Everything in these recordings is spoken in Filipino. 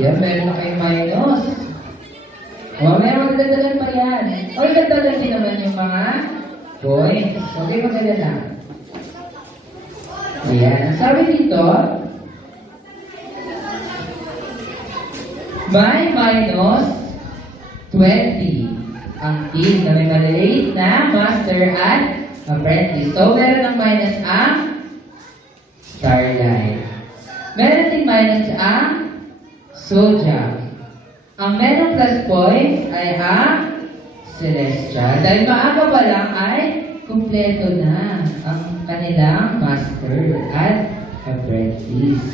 Yan, meron na kayong minus. Mamaya magdadalan pa yan. O, daddalan din naman yung mga points. Okay, magdadala. Ayan. Sabi dito, may minus 20 ang team na may maliliit na master at apprentice. So, meron ng minus ang Starlight. Meron din minus ang Zodiac. Ang meron plus points ay ang Celestial. Dahil maaga pa lang ay kumpleto na ang kanilang master at apprentice.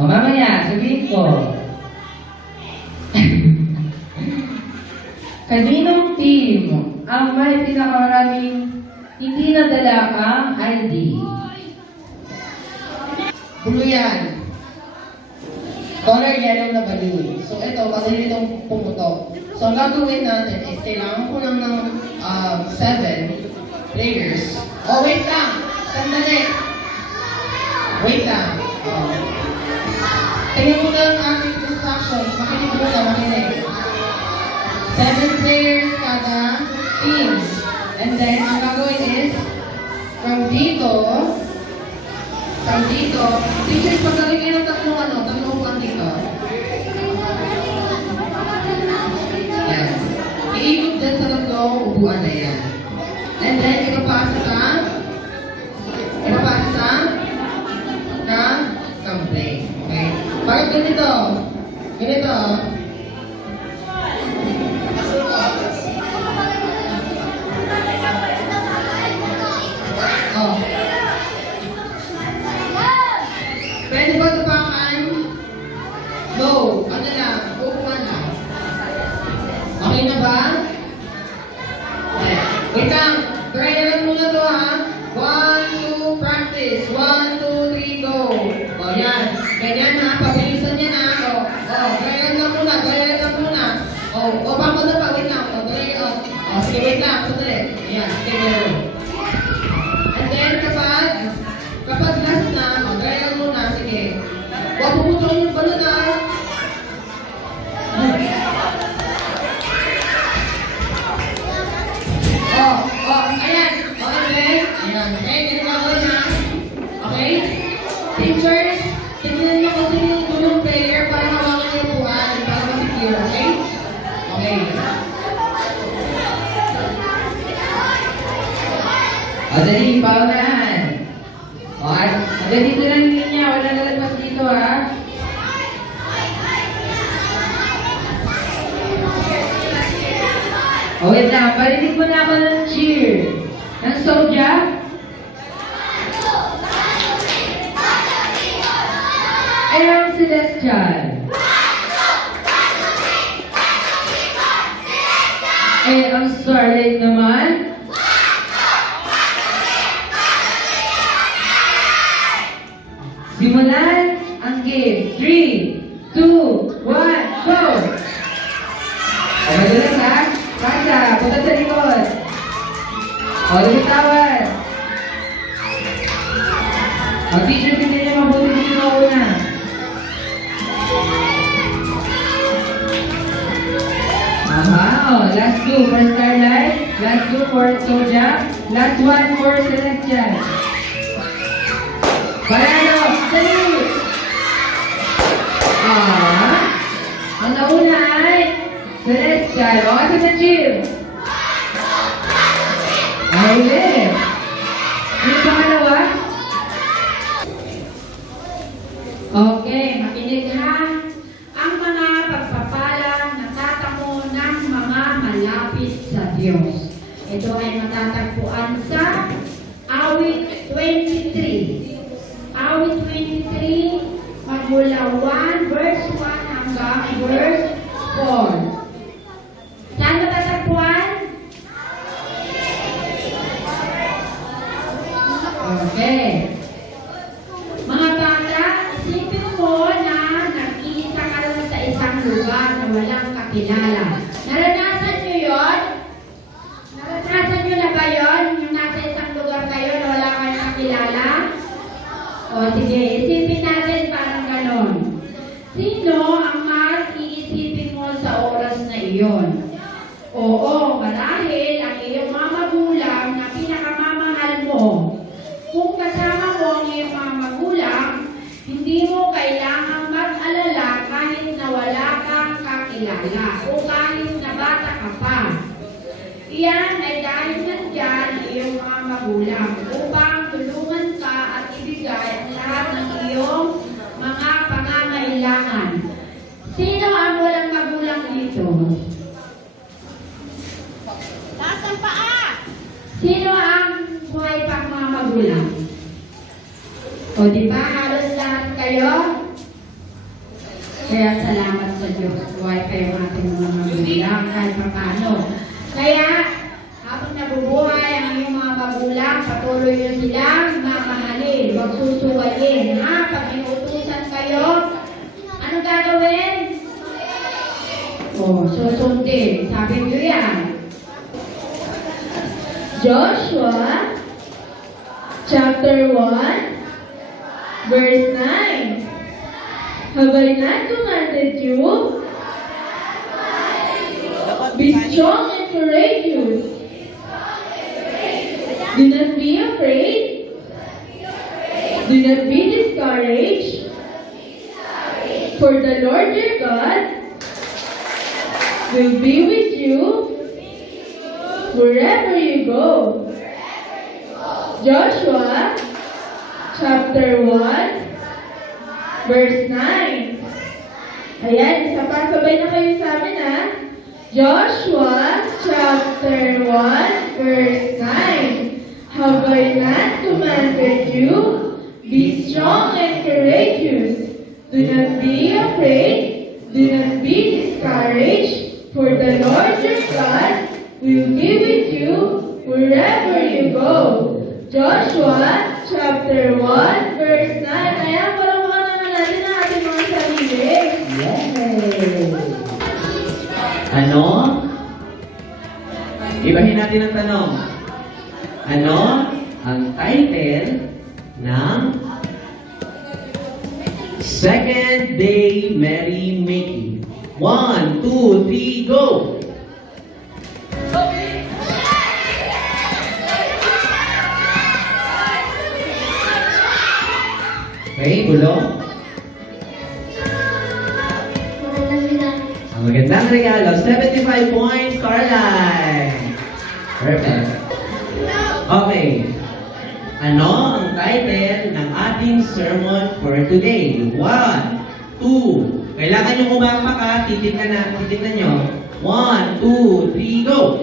O mamaya, sabihin ko, kaninong team ang may pinakamaraming hindi nadala ang ID? Blue yan. Color yellow na balloon. So ito, madali itong pumutok. So ang gagawin natin is kailangan ko lang ng 7 players. Oh, wait lang! Sandali! Wait lang. Tingnan mo na ang ating instructions. Makinig mo na, makinig. 7 players kada team. And then, ang gagawin is, from dito, teachers, pagkagin kayo ng tatlong upuan dito. Yan. Iikot din sa tatlong upuan na yan. And then, ipapasa sa complaint. Okay? Bakit ganito? Ganito. Oh. Pwede ba tupakan? No. Ano lang? Upuan lang. Okay na ba? Okay. Wait lang. Try na lang muna to ha. 1, 2, practice. 1, 2, 3, go. O yan. Ganyan ha. Pabilisan yan ha. Try lang muna. Pako na pa. Wait lang. Sige, wait lang. Sandali. Ayan. Sige, meron. And then kapag last na, try lang muna. Sige. Huwag puputulong yung balon ha. Ayan. Okay. Ayan. Okay, ganito ako na. Okay? Teachers, tignan niyo kasi yung tulong player para hawakan yung upuan, para ma-secure, okay? Okay. Dali, paunahan. At dito lang yung linya, wala nalagpas dito ha. Wait lang, parinig mo na ako ng cheer. Ng Zodiac. Ay, ang Celestial. Ay, ang Starlight naman. Simulan ang game. 3, 2, 1, go! Madulas ha? Pasa, punta sa likod. Lumitawan. Teacher, tingnan niyo mabuti dito na una. Last 2 for Starlight. Last 2 for Zodiac. Last 1 for Celestial. Parado! Dali! Ang nauna ay Celestial. O, ito na chill. Ay, ulit. Yung pangalawa? Okay, makinig ha. Ang mga pagpapalang natatamo ng mga malapit sa Diyos. Ito ay matatagpuan sa Awit 23. Awit 23, magmula 1, verse 1 hanggang verse 4. Saan matatagpuan? Okay. Mga bata, isipin mo na nag-iisa ka lang sa isang lugar na walang kakilala. Naranasan nyo yun? Naranasan nyo na ba yun? Yung nasa isang lugar kayo na wala kayong kakilala? O sige, isipin natin parang ganon. Sino ang ngayon. Oo, marahil ang iyong mga magulang na pinakamamahal mo. Kung kasama mo ang iyong mga magulang, hindi mo kailangang mag-alala kahit na wala kang kakilala o kahit na bata ka pa. Iyan ay dahil nandyan ang iyong mga magulang upang tulungan ka at ibigay ang lahat ng iyong mga pangangailangan. Sino ang walang magulang dito? Taas ang paa! Sino ang buhay pang mga magulang? O di ba halos lahat kayo? Kaya salamat sa Diyos. Buhay kayo ang ating mga magulang kahit pa paano. Kaya habang nabubuhay ang iyong mga magulang, patuloy nyo silang mamahalin. Huwag susuwayin. Ha? Pag inutusan kayo, ano gagawin? O, susundin. Sabi nyo yan. Joshua chapter 1 verse 9. Have I not commanded you? Be strong and courageous. Do not be afraid. Do not be discouraged. For the Lord your God will be with you wherever you go. Joshua chapter 1 verse 9. Ayan, isa pa, sabay na kayo sa amin ha. Joshua chapter 1 verse 9. Have I not commanded you? Be strong and courageous. Do not be afraid. Do not be discouraged. For the Lord your God will be with you wherever you go. Joshua chapter 1 verse 9. Ayan, palakpakan naman natin ang ating mga sarili. Yes! Ano? Ibahin natin ang tanong. Ano ang title ng Second Day Merry Making? 1, 2, 3, go! Okay, bulong. Ang magandang regalo, 75 points, Caroline! Perfect. Okay. Ano ang title ng ating sermon for today? 1, 2. Kailangan nyo kumama ka, titignan nyo. 1, 2, 3, go!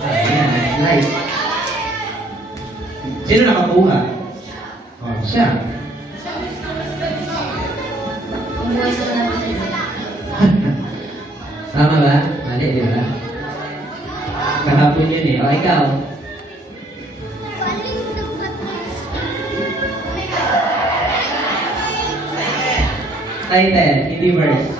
Ayan, nice. Sino nakakuha? Oh, siya. Tama ba? Mali, di ba? Kahapon yun eh. O, ikaw. Title, hindi verse.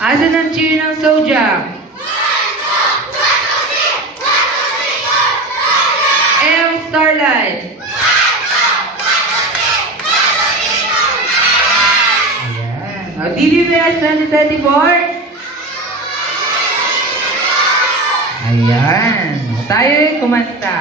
Asan ang cheer ng Soja? Ang Starlight? Ayan. O, DBBS 2024? Ayan. Tayo kumanta.